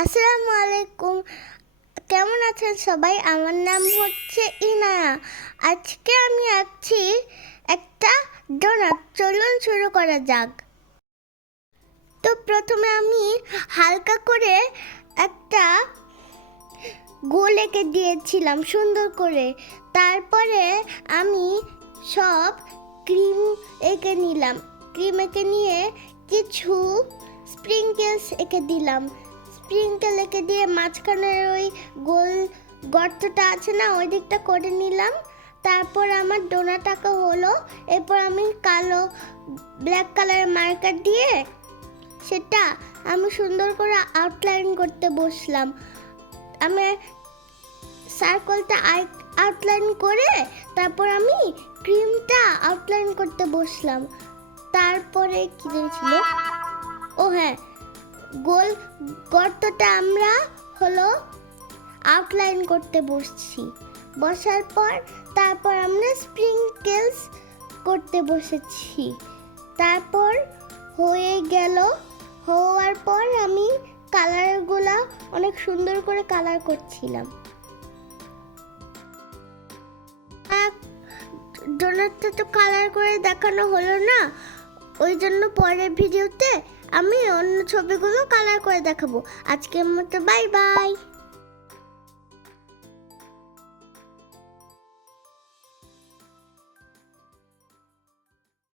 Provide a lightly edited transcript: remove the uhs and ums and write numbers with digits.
আসসালামু আলাইকুম। কেমন আছেন সবাই? আমার নাম হচ্ছে ইনায়া। আজকে আমি আঁকছি একটা ডোনাট। চলুন শুরু করা যাক। তো প্রথমে আমি হালকা করে একটা গোল এঁকে দিয়েছিলাম সুন্দর করে। তারপরে আমি সব ক্রিম এঁকে নিলাম। ক্রিম এঁকে নিয়ে কিছু স্প্রিঙ্কেলস এঁকে দিলাম। স্প্রিঙ্কেল এঁকে দিয়ে মাঝখানের ওই গোল গর্তটা আছে না, ওই দিকটা করে নিলাম। তারপর আমার ডোনাট আঁকা হলো। এরপর আমি কালো ব্ল্যাক কালারের মার্কার দিয়ে সেটা আমি সুন্দর করে আউটলাইন করতে বসলাম। আমি সার্কেলটা আউটলাইন করে তারপর আমি ক্রিমটা আউটলাইন করতে বসলাম। তারপরে কি ছিল, ও হ্যাঁ, গোল গর্তটা আমরা হলো আউটলাইন করতে বসছি। বসার পর তারপর আমরা স্প্রিঙ্কেলস করতে বসেছি। তারপর হয়ে গেল। হওয়ার পর আমি কালারগুলা অনেক সুন্দর করে কালার করছিলাম। ডোনাটটা তো কালার করে দেখানো হলো না, ওই জন্য পরের ভিডিওতে আমি অন্য ছবিগুলো কালার করে দেখাবো। আজকের মতো বাই বাই।